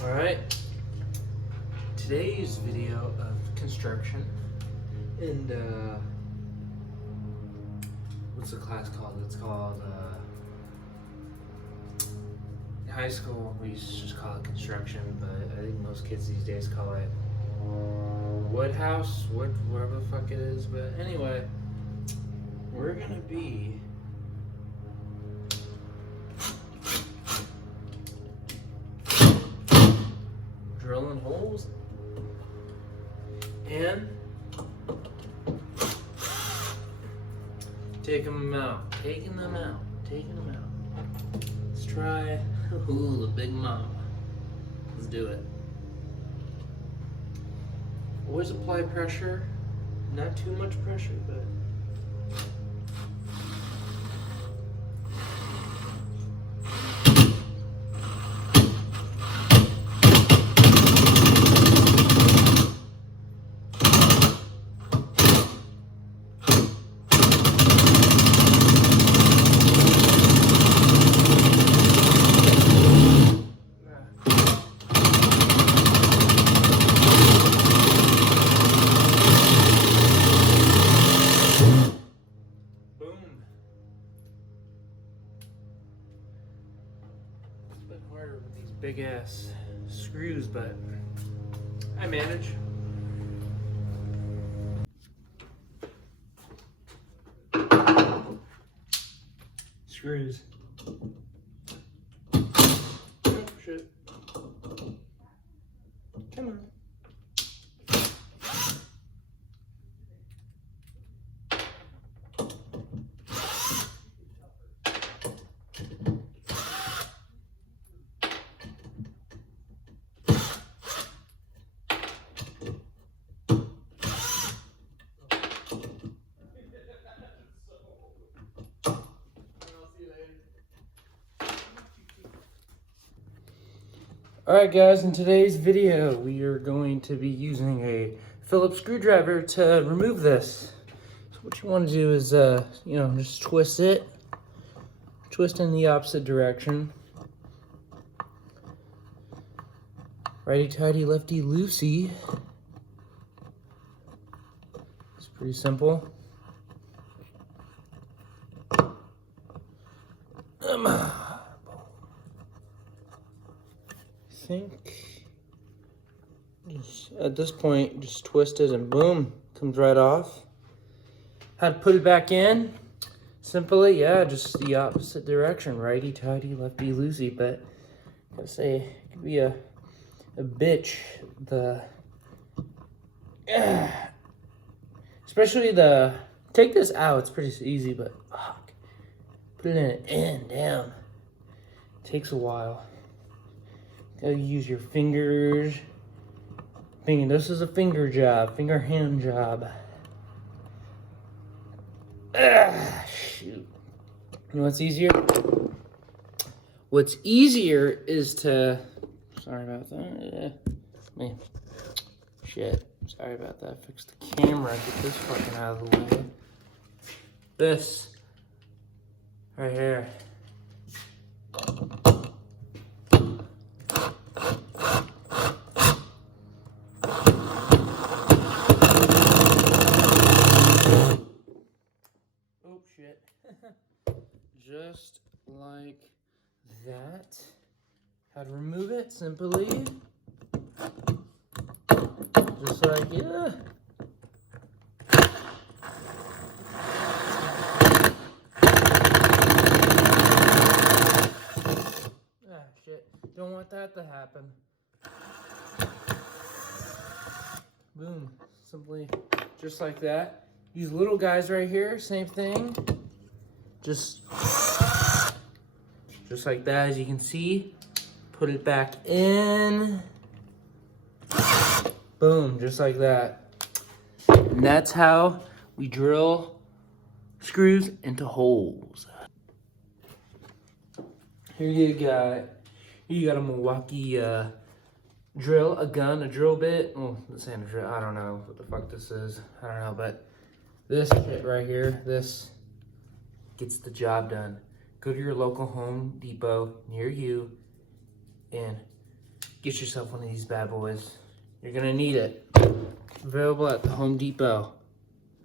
Alright, today's video of construction and what's the class called? It's called in high school we used to just call it construction, but I think most kids these days call it woodhouse, whatever the fuck it is. But anyway, we're gonna be drilling holes and taking them out. Let's try the big mama. Let's do it. Always apply pressure, not too much pressure, but harder with these big ass screws, but I manage. Screws. Oh shit. Come on. Alright guys, in today's video we are going to be using a Phillips screwdriver to remove this. So what you want to do is, just twist it. Twist in the opposite direction. Righty-tighty, lefty-loosey. It's pretty simple. I think just at this point just twist it and boom, comes right off. How to put it back in? Simply, yeah, just the opposite direction, righty tighty, lefty loosey. But I gotta say, it could be a bitch. Especially take this out, it's pretty easy, but fuck, put it in, down, takes a while. Gotta use your fingers. This is a finger job, finger hand job. Shoot. You know what's easier? What's easier is to, sorry about that. Man, shit, sorry about that. Fix the camera, get this fucking out of the way. This, right here. Just like that. How to remove it? Simply, just like, yeah. Ah, shit. Don't want that to happen. Boom. Simply, just like that. These little guys right here, same thing. Just like that, as you can see. Put it back in. Boom, just like that. And that's how we drill screws into holes. Here you got a Milwaukee drill, a gun, a drill bit. Well, this ain't a drill, I don't know what the fuck this is. I don't know, but this shit right here, this gets the job done. Go to your local Home Depot near you and get yourself one of these bad boys. You're gonna need it. Available at the Home Depot.